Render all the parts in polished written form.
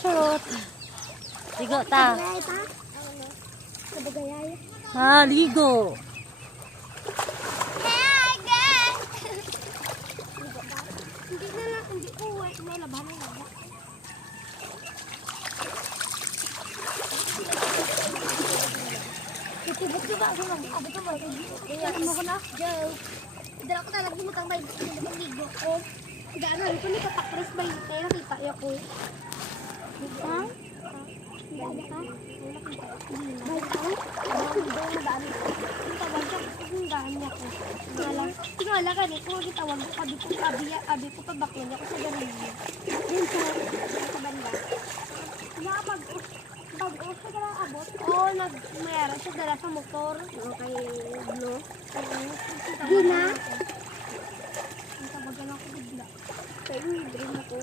surut. Ligo ta. Ligo. Hindi na lang, hindi ko may labahan ng laba. Tutubot ko ba? Abi ko ba? Kaya mo ko na? Joke. Dala ko talagang bumutang ba yung ligo ko. Gano'n, ito may katakris ba yung tayo nakita ko. Diba? Daan ka? Tingala ka rin, kung gitawag ko, abi ko pabaklo niya ko sa garilyo. Yun sa banda. Pag-off ka lang abot? Oo, mayroon siya dala sa motor. Okay, blue. Di na? Ang tabagan ako bigla. Kaya yung dream ako.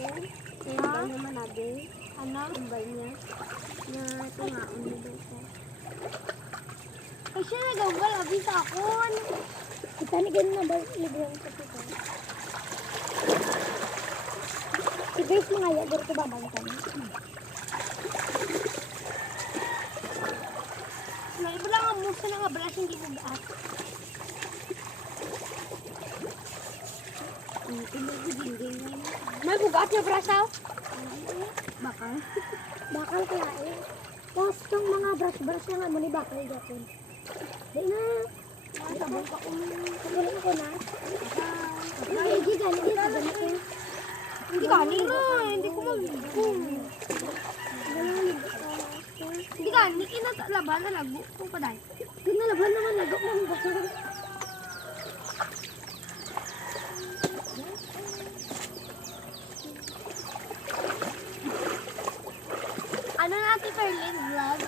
Kaya ba naman natin? Ano? Tumbay niya. Na tungaon niya doon ko. Ay siya nagawal, abi sa akon. Itanigan na ba libuhan sa pito? Si Grace mga ya, dito babangkan. Iba lang ang musa na nga brush hindi mo baat. May bugat niya brush aw? Bakal. Bakal kaya eh. Tapos itong mga brush na nga mo ni bakal dyan. Di na. Sabon pa kung sabon ko na. Hindi gani. Hindi gani na. Hindi ko mag-ligo. Hindi gani. Kinalaban na lago. Kung paday. Kinalaban naman lago. Ano natin Perlin vlog?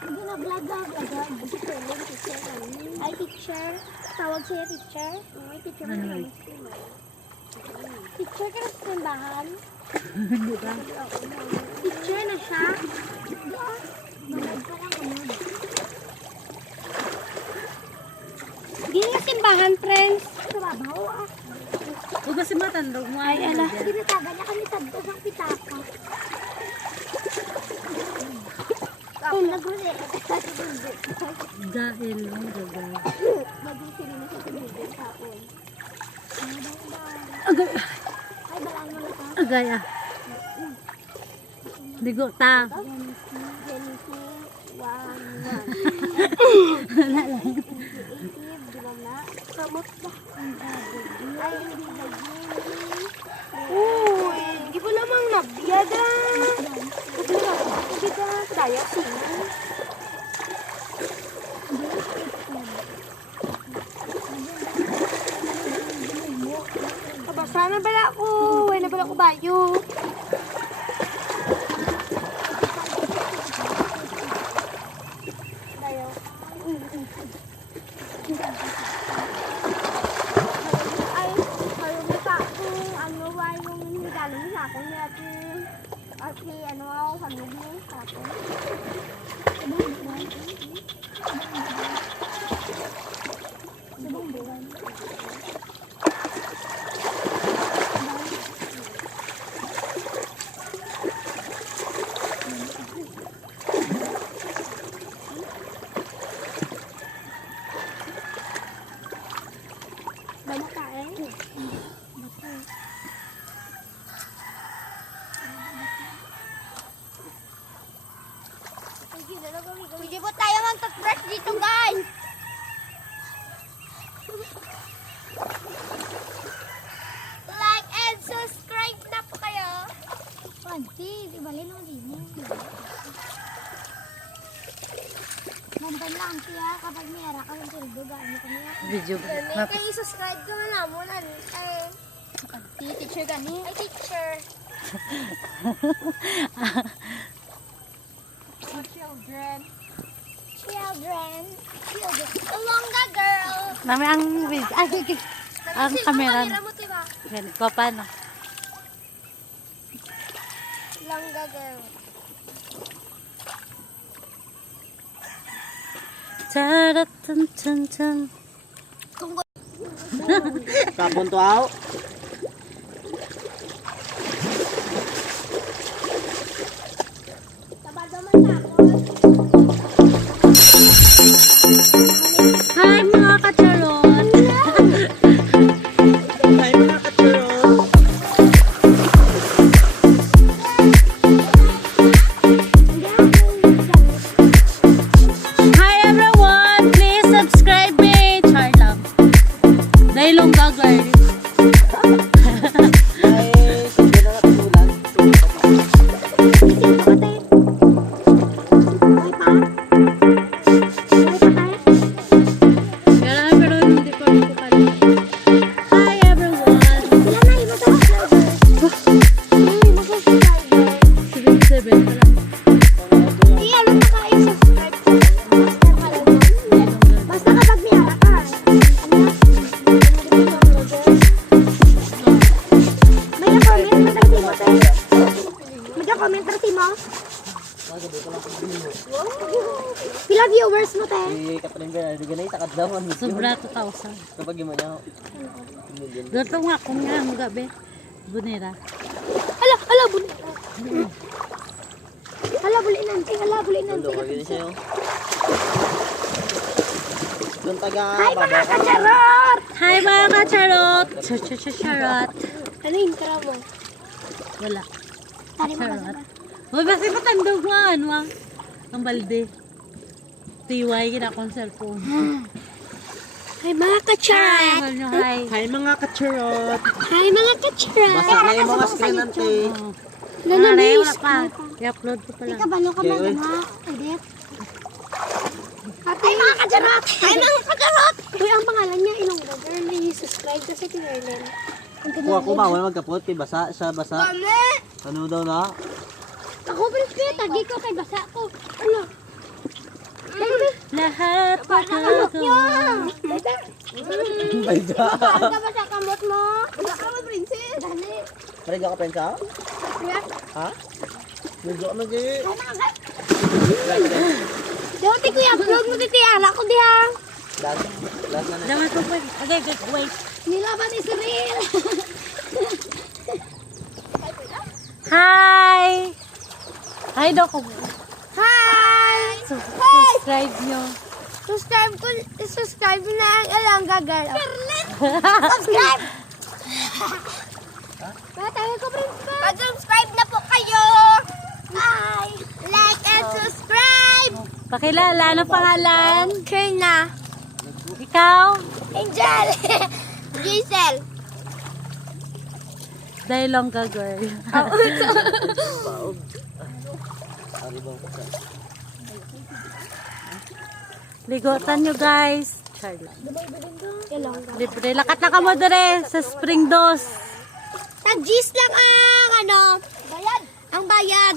Hindi na vlog. Si Perlin, teacher kami. Ay, teacher. Tawag siya teacher. Ay, teacher mo naman. Teacher ka na sa simbahan? Hindi ba? Teacher na siya? Malag pa lang ano. Hindi na simbahan, friends. Trabaho ah. Huwag kasi matandog mo. Ay, ala. Tinataga niya kami tagdos ang pitaka. Ay, naguli. Dahil ang gagawin. Naguli na siya sa building tapon. Agay. Ay, balaan mo na ka. Agay ah. Ligo ta. Genesis 1-1. Wala lang. Kamot ba? Ay, hindi ba uy, hindi ko lamang nabiyada. Hindi na ako kita. Daya sino. Kabasa na bala ko. Ay, nabala ko bayo. Dayo. Ay, marumi pa ako. Ano ba yung regalo mo sa akin? At si ano ako, family sa akin. Banyak kain. Sige po tayo mag-fresh dito, guys. Like and subscribe na po kayo. Panti, di bali lang din mo. Mantan lang siya kapag mayara ka ng sildo, gano'n ka niya. Video. Kaya i-subscribe ka na mo na. Ay, teacher gani. Ay, teacher. Children. Ilongga girl. Nami ang video. Ang camera. Mo, diba? Ganit ko paano? Ilongga girl. Taratantantang. Tapon to ako. Ay, mag-subscriber. 77 pa lang. Hindi, alam na ka i-subscribe ko. Master ka lang nun. Basta kapag may harap ka. May na-comment, matarti mo, te. May na-comment, tarti mo. Pila viewers mo, te? Kapatid ka, hindi ganay takad dawan. Sobra 2,000. Kapag mo niya. Dito nga kung nga ang gabi. Bunera. Hala, buli. Hala, buli nanti. Hala, buli nanti. Tulo, kagini sa'yo. Doon taga Hi, mga baba ka. kacharot! Hi mga kacharot! Charot! Ano yung tara mo? Wala. Tari mo Charot. ba? Uy, basi matandog mo ano ah. Ang balde. TY, gina akong cellphone. Hi, mga kacharot! Hi, nyo, hi. Hi mga kacharot. Hi, mga kacharot! Basta na yung mga screen nante. Oh. Nanamiss. Wala pa. I-upload ko pa lang. Kabalo ka Okay, man, uy. ha? Edit. Hi, mga kacharot! Hi, mga kacharot! Uy, ang pangalan niya, ilongga girl. I-subscribe kasi kay Merlin. Ang ganda Kuha ko bawal magkapot kay basa siya basa. Ano daw na? Ako, Prince, tagi ko kay basa ko. Ano? Lahat magagawa. Bayda. Saan ka ba sa kamot mo? Wala ka mo, Princess. Dali. Pare ka pensa? Ha? Medyo ano gi? Dati ko i-upload mo dito yan. Ako diha. Last na na. Jangan ko pwede. Okay, wait. Nilaban ni Cyril. Hi! Hi daw ko. Hi! Subscribe nyo. Subscribe na ang ilongga girl. Subscribe! Tayo ko, Prince. Mag-subscribe na po kayo. Hi! Like and subscribe. Pakilala, ano pangalan? Kerna. Ikaw? Angel. Giselle. Ilongga girl. Ligotan nyo guys. Charlotte. Ilongga. Libre. Lakat na ka mo dere sa Spring Dos. Tag-gis lang ang ano. Bayad. Ang bayad.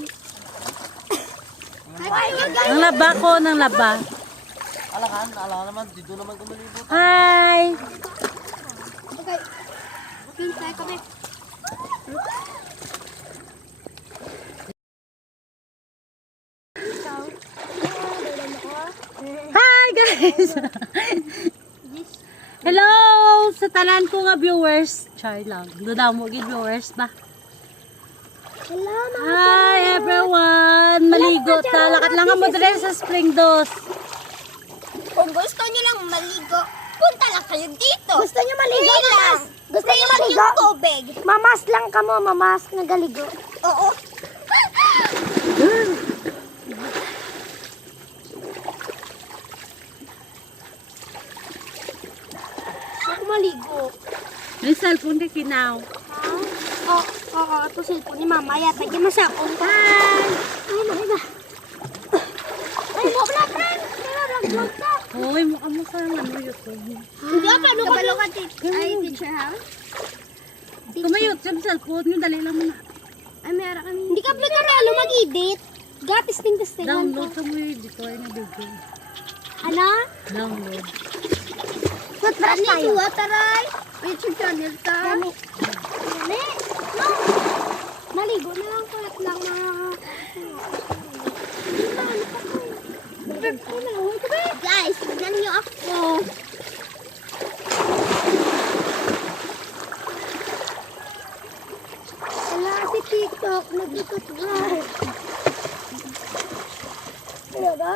Ang laba ko, ng laba. Alakan naman dito naman kumalibot. Hi! Okay. Pinsay kami. Hi guys! Hello sa tanan ko nga viewers. Char lang. Duda mo gid viewers ba? Hello, mga Hi everyone! Maligo ta. Lakat lang nga mo dire sa Spring Dos. Kung gusto nyo lang maligo, punta lang kayo dito. Gusto nyo maligo, mamas? Gusto nyo maligo? Yung tubig. Mamas lang ka mo, mamas, nagaligo. Oo. Ako maligo. May cellphone di kinaw. Oo, ito cellphone ni mama. Yata, yung masakon. Hi! Ay, ba? Ay, mo pala, friend. Vlog ka. Hoy, mukha mo sa ano YouTube. Hindi ka, paano ka? Ay, teacher, ha? Kung may YouTube cellphone nyo, dali lang mo na. Ay, meron kami. Hindi ka vlog ka paano mag-edit. Gatis ting testingan Download ka mo yung editor na video. Ano? Download. Toothbrush tayo. Taray. YouTube channel ka. Dami. No. Maligo na lang ko at lang mga... Guys, tignan niyo ako. Wala si TikTok. Nag-toothbrush. Ano ba?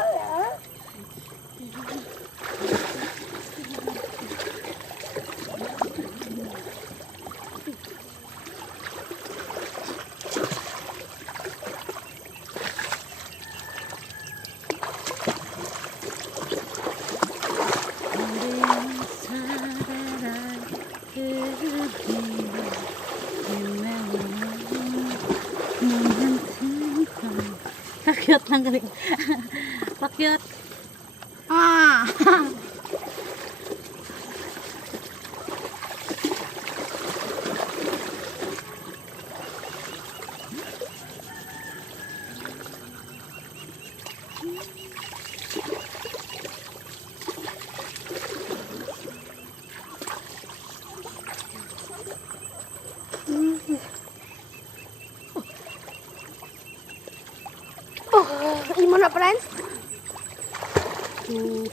Pakyot lang galing. Pakyot. Ah. na, friends? 2.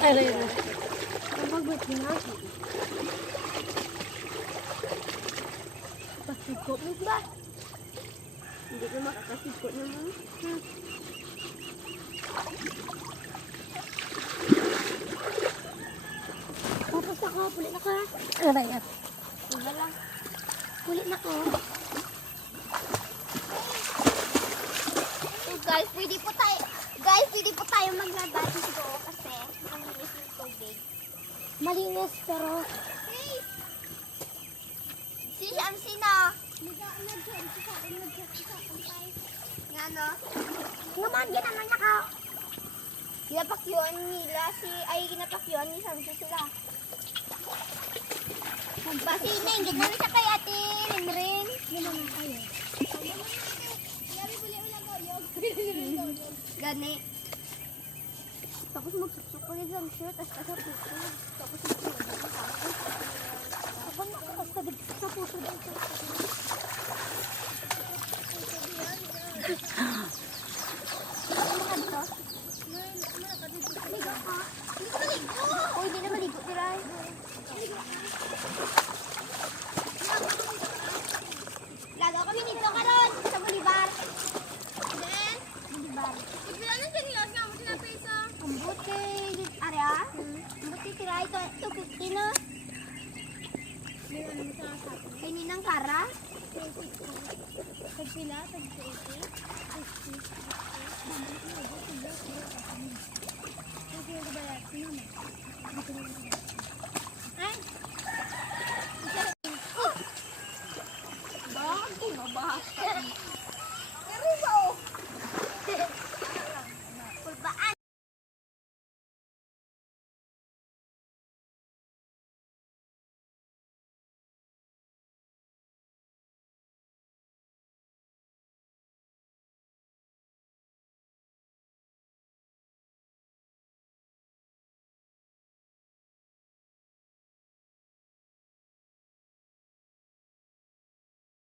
Aray na. Pasigkot mo ba? Hindi ko makakasigkot naman. Tapos na ko, pulit na ka. Aray na. Diba lang? Pulit na ko. So guys, pwede po tayo maglaba dito kasi malinis yung tubig. Malinis pero... Hey! Si Shamsi na! Nga no? Naman, ginaman na ka! Ginapakyuan nila ginapakyuan ni Shamsi sila. Basi na, hindi namin sa kay ate Rinrin. Ginaman kayo. Gani. Tapos magsuksuk ko yung shirt, tapos puso. Tapos sa puso din. Hindi na maligo, tiray. Lagaw kami dito karon sa Bolivar. Then, Bolivar. Ipilan na nila nga mo tinapay sa Ambuti area. Ambuti tiray to 250 na. Kay Ninang Kara. Tag pila, tag 80.